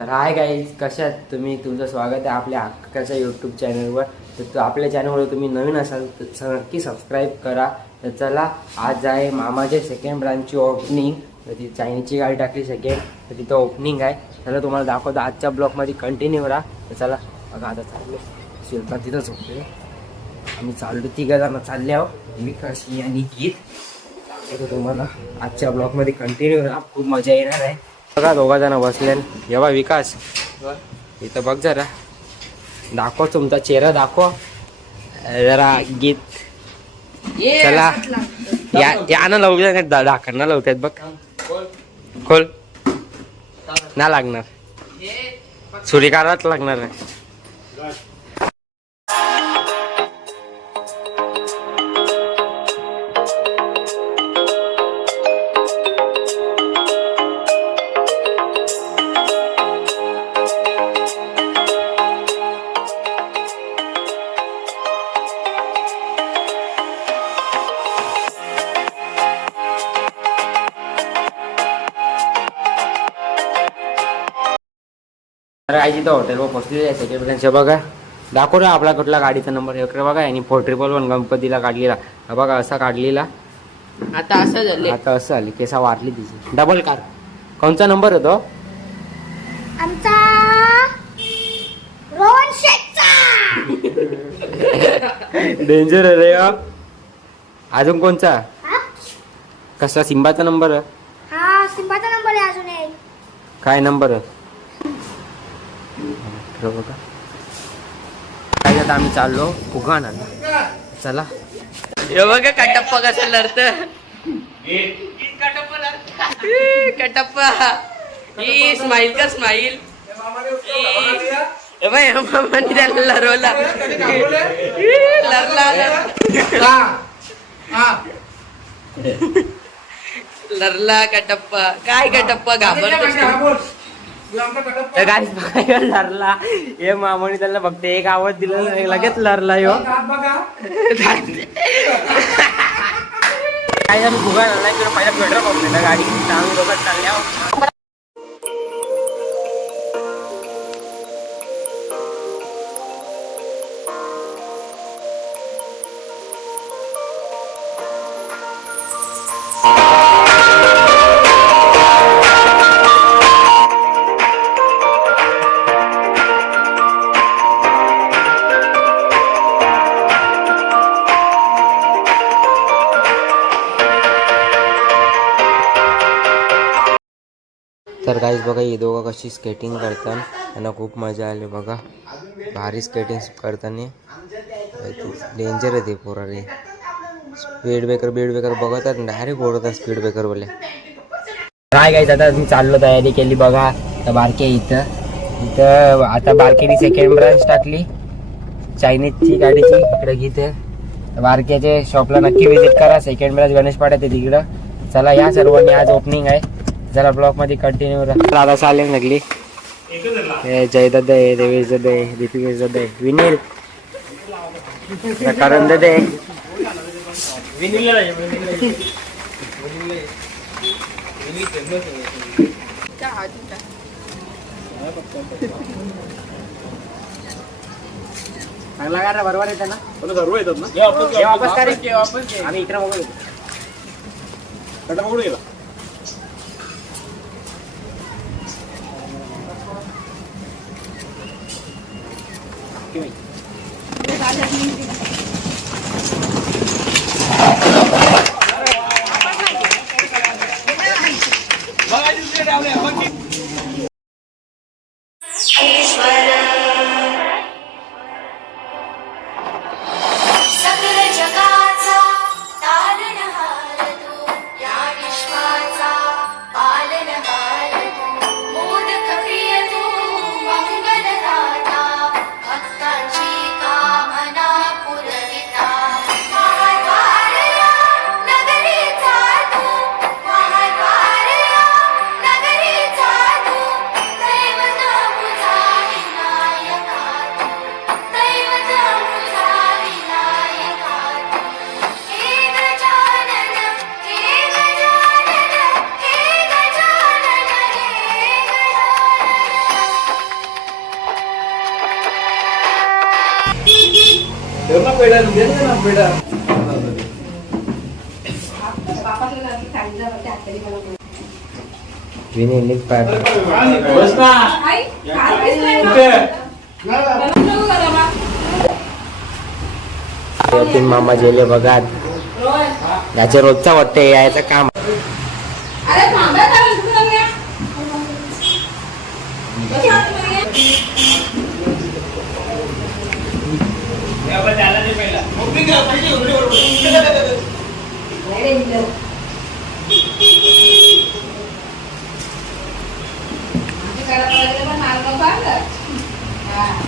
तर hi guys कशात तुम्ही? तुमचं स्वागत आहे आपल्या हक्काच्या यूट्यूब चॅनलवर तर तो आपल्या चॅनलवर तुम्ही नवीन असाल तर नक्की सबस्क्राईब करा. तर चला आज आहे मामाचे सेकंड ब्रांचची ओपनिंग तर ती चायनीजची गाडी टाकली सेकंड तर तिथं ओपनिंग आहे. चला तुम्हाला दाखवतो आजच्या ब्लॉगमध्ये कंटिन्यू राहा तर चला बघा आता चाललो. शिल्पा तिथंच होते आम्ही चाललो तिघं जण चालले आहो विकास ही आणि गीत. तुम्हाला. आजच्या ब्लॉगमध्ये कंटिन्यू राहा खूप मजा येणार आहे. बघा दोघा जण बसले येवा विकास. इथं बघ जरा. दाखव तुमचा चेहरा दाखव. जरा गीत. चला. या यानं लावू दाखवणार लावतात बघ. खोल. ना लागणार. सुरिकारात लागणार आहे. तर आई तिथं हॉटेलवर पोचलेली आहे सेकंड ब्रँच बघा. दाखव रे आपला कुठला गाडीचा नंबर इकडे बघा आणि फोर ट्रिपल वन गणपतीला काढलेला. हा बघा असा काढलेला. आता असं झाले. आता असं आली केसा वाटली तिची. डबल कार कोणचा नंबर होतो? आमचा रोहन शेठचा डेंजर आहे रे हा. अजून कोणचा? हा? कसा सिंबाचा नंबर हा सिंबाचा नंबर आहे अजून एक. काय नंबर बघा. काय आता आम्ही चाललो उगाणाला चला. हे बघा कटप्पा कसं लढत कटप्पा. ही स्माईल का स्माईल मामाने त्याला लरवला लरला लरला कटप्पा. काय कटप्पा? घाबरतो तर काय बघायला लरला हे मामाने त्याला फक्त एक आवाज दिला नाही, लगेच लरला यो. काय आम्ही फुगा नाही किंवा पहिला पेट्रोल पंप गाडी. चांगली बघत चालल्या. गाईज बघा हे दोघं कशी स्केटिंग करतात त्यांना खूप मजा आली बघा. भारी स्केटिंग करताना. डेंजर आहे ते पोरा रे. स्पीड ब्रेकर बीड ब्रेकर बघतात डायरेक्ट ओढतात स्पीड ब्रेकर बोले काय गाईज आता मी चाललो तयारी केली बघा. आता बारके इथं. इथं आता बारकेने सेकंड ब्रांच टाकली. चायनीजची गाडीची. इकडे घेते बारक्याच्या शॉपला नक्की व्हिजिट करा. सेकंड ब्रांच गणेश पाड्यात आहे तिकडं. चला या सर्वांनी आज ओपनिंग आहे. जरा ब्लॉकमध्ये कंटिन्यू राधा चालेल लागली हे जयदत्त आहे देवेश दत्त आहे दीपिकेश दत्त आहे विनील. करण दत्त आहे चांगला रे? बरोबर येतं ना सर्व येतात ना? वापस का रे? आम्ही इकडे बघू कटा पकडून गेला કેવી? विनी लिख पाय तीन मामा जेले बघा. याच्या रोजचा वाटते यायचं काम.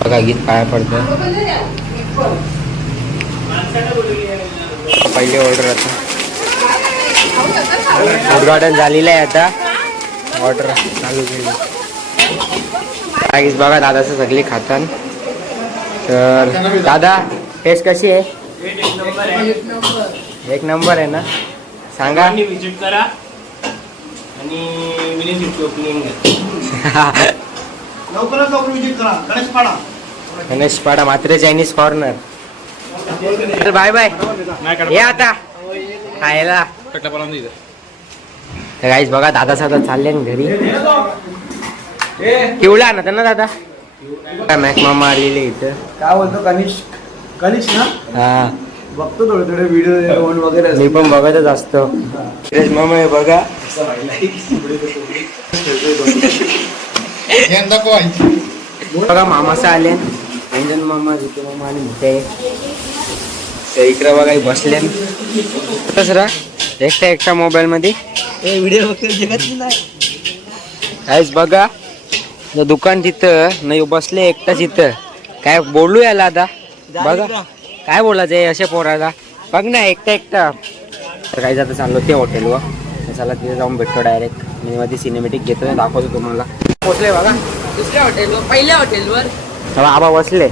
बघा गीत पाया पडतं पहिली ऑर्डर आता. उद्घाटन झालेलं आहे आता. ऑर्डर चालू केली. बघा दादाचं सगळी खातान. तर दादा टेस्ट कशी आहे? एक नंबर आहे ना? सांगा. विजिट करा. आणि लवकरात लवकर विजिट करा. गणेश पाडा. गणेश पाडा मात्र चायनीज कॉर्नर तर बाय बाय हे आता. खायला. तर काहीच बघा दादा साधा चालले ना घरी. केवढा ना ना दादा? काय मॅक मामा आलेले इथं. काय बोलतो गणेश? गणेश ना? हा. बघतो थोडे थोडे व्हिडिओ वगैरे. मी पण बघतच असतो. मामा हे बघा. बघा मामासा आले. अंजन मामा जिथे मामा आणि मोठे. तर इकडे बघा बसले. रा. एकटा एकटा मोबाईल मध्ये व्हिडिओ काहीच बघा. न दुकान तिथं नाही बसले एकटाच इथं काय बोलू याला आता? बघा. काय बोलायचं आहे अशा पोराला? बघ ना एकटा एकटा. तर काही आता चाललो ते हॉटेलवर चला तिथे जाऊन भेटतो डायरेक्ट मी मध्ये सिनेमॅटिक घेतो दाखवतो तुम्हाला. पोचले बघा. दुसऱ्या हॉटेलवर पहिल्या हॉटेलवर आबा बसले.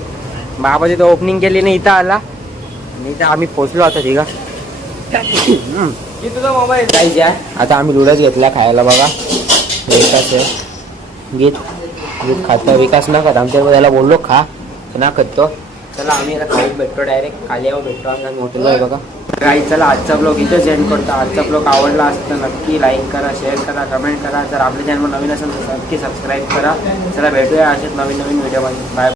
आबा तिथं ओपनिंग केली नाही इथं आला. आणि इथं आम्ही पोचलो आता ठीक ज्या आता आम्ही लुडच घेतला खायला बघा. विकास आहे. गीत गीत खातं. विकास न खात. आमच्या याला बोललो खा. तर ना खातो चला आम्ही याला भेटतो डायरेक्ट खाली भेटतो आम्ही. हॉटेलला बघा. काही चला आजचा ब्लॉग इथेच एंड करतो. आजचा ब्लॉग आवडला असतं नक्की लाईक करा शेअर करा कमेंट करा. जर आपल्या चॅनल नवीन असेल तर नक्की सबस्क्राईब करा. चला भेटूया असेच नवीन नवीन व्हिडिओमध्ये बाय